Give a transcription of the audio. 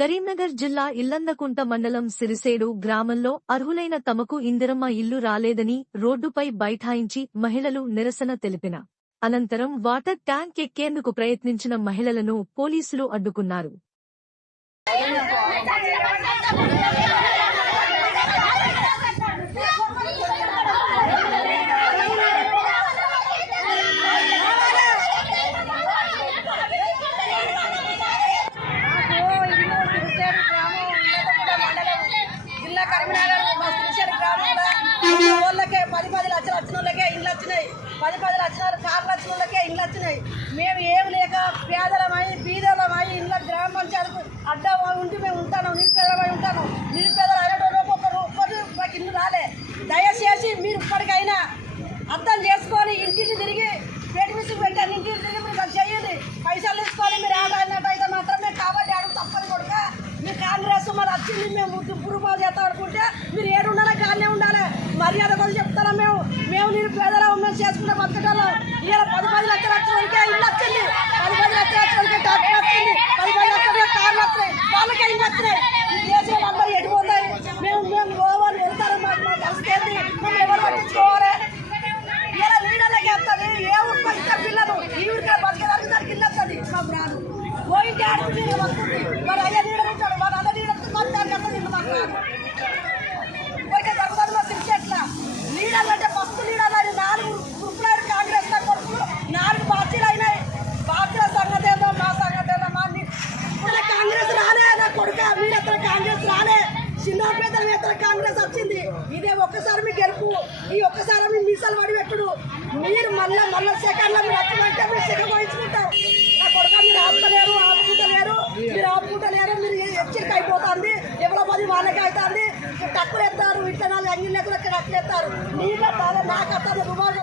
కరీంనగర్ జిల్లా ఇల్లందకుంట మండలం సిరిసేడు గ్రామంలో అర్హులైన తమకు ఇందిరమ్మ ఇల్లు రాలేదని రోడ్డుపై బైఠాయించి మహిళలు నిరసన తెలిపిన అనంతరం వాటర్ ట్యాంక్ ఎక్కేందుకు ప్రయత్నించిన మహిళలను పోలీసులు అడ్డుకున్నారు. పది లక్షలు కార్లు వచ్చినోళ్ళకే ఇండ్లు వచ్చినాయి. మేము ఏమి లేక పేదలమై బీదలమై ఇండ్ల గ్రామ పంచాయతీకు అడ్డా ఉండి మేము ఉంటాను, నిరుపేదలమై ఉంటాను. నిరుపేదలు అయినటువంటి ఒక్కరు మాకు ఇల్లు రాలే. దయచేసి మీరు ఇప్పటికైనా అర్థం చేసుకొని ఇంటిని తిరిగి పేటి మిషన్ పెట్టాను, ఇంటిని తిరిగి మీరు చేయండి. పైసలు తీసుకొని మీరు ఆడాడినట్టయితే మాత్రమే కాబట్టి అడుగు తప్పని కొడుక మీరు కాంగ్రెస్ మరి వచ్చింది మేము పురుపాలు చేస్తాం అనుకుంటే మీరు ఏడున్నారా కాళ్ళే ఉండాలి. మర్యాద కూడా చెప్తారా మేము నిరుపేదలు మేము చేసుకుంటే బతకటం. ఇలా 10 లక్షల వరకే ఇల్లు వచ్చింది, 10 లక్షల వరకే డాక్టర్ వచ్చింది, 10 లక్షల కార్లు వస్తున్నాయి, వాళ్ళకే ఇల్లు వచ్చినాయి. ఈ దేశంలో అందరూ ఎడిపోతాయి. మేము గోవాలు వెళ్తారు, మాకు కలిసిపోయింది, మేము ఎవరు పట్టించుకోవాలి. ఇలా లీడర్లకి వస్తుంది ఏ ఊరికి ఇచ్చిన పిల్లలు ఈ ఊరికే బతికేదానికి దానికి ఇల్లు వస్తుంది. మాకు రాదు పోయింటే ఆడుకుంటే వస్తుంది. మరి అయ్యే లీడర్ ఇచ్చాడు, మరి అన్న లీడర్ దానికి వస్తుంది, ఇల్లు మాకు రాదు. పోయితే జరుగుతుంది మాకు ఎట్లా లీడర్లు అంటే ఫస్ట్ లీడర్లు అని 4 గ్రూపులు కాంగ్రెస్ కొడుకులు 4 పార్టీలు అయినాయి. పార్టీల సంగతి ఏదో మా సంగతి ఏదో మా ఇప్పుడు కాంగ్రెస్ రాలే నా కొడుక, మీరెత్తర కాంగ్రెస్ రాలే. చిన్న పేదల ఎత్తర కాంగ్రెస్ వచ్చింది. ఇదే ఒక్కసారి మీ గెలుపు, ఈ ఒక్కసారి మీ మీసాలు పడి పెట్టుడు. మీరు మళ్ళీ సెకండ్లో మీరు వచ్చమంటే మీరు సెకండ్ వహించుకుంటారు. నా కొడుక మీరు ఆపుతలేరు, మీరు ఆపుకుంటలేరు. మీరు హెచ్చరిక అయిపోతుంది. ఎవరో 10 వాళ్ళకే అవుతుంది. టక్కులు ఎత్తారు, ఇట్లా 4 అంగిళ్ళు టక్కులు ఎత్తారు. నీకు నాకు అత్తారు రుమాలు